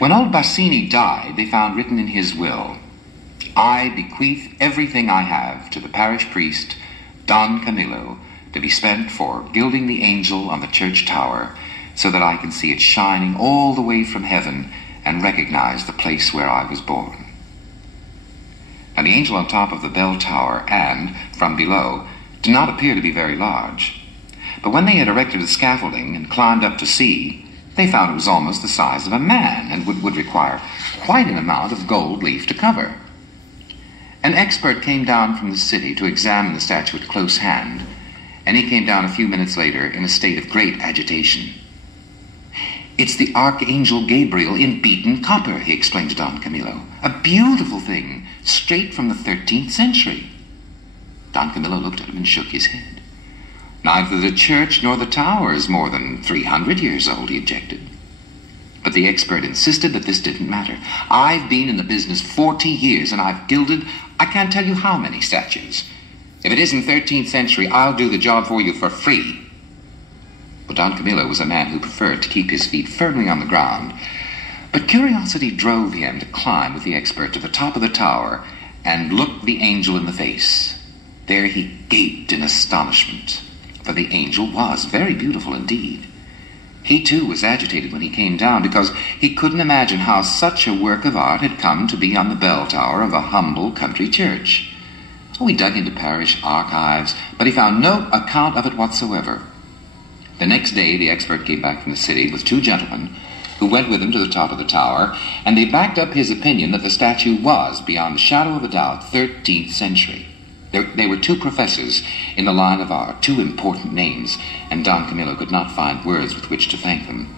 When old Bassini died, they found written in his will, "I bequeath everything I have to the parish priest, Don Camillo, to be spent for gilding the angel on the church tower, so that I can see it shining all the way from heaven and recognize the place where I was born." Now, the angel on top of the bell tower and, from below, did not appear to be very large. But when they had erected the scaffolding and climbed up to see, they found it was almost the size of a man and would require quite an amount of gold leaf to cover. An expert came down from the city to examine the statue at close hand, and he came down a few minutes later in a state of great agitation. "It's the Archangel Gabriel in beaten copper," he explained to Don Camillo. "A beautiful thing, straight from the 13th century. Don Camillo looked at him and shook his head. "Neither the church nor the tower is more than 300 years old," he objected. But the expert insisted that this didn't matter. "I've been in the business 40 years, and I've gilded I can't tell you how many statues. If it isn't 13th century, I'll do the job for you for free." Well, Don Camillo was a man who preferred to keep his feet firmly on the ground, but curiosity drove him to climb with the expert to the top of the tower and look the angel in the face. There he gaped in astonishment, for the angel was very beautiful indeed. He, too, was agitated when he came down, because he couldn't imagine how such a work of art had come to be on the bell tower of a humble country church. So he dug into parish archives, but he found no account of it whatsoever. The next day, the expert came back from the city with 2 gentlemen who went with him to the top of the tower, and they backed up his opinion that the statue was, beyond the shadow of a doubt, 13th century. They were 2 professors in the line of art, 2 important names, and Don Camillo could not find words with which to thank them.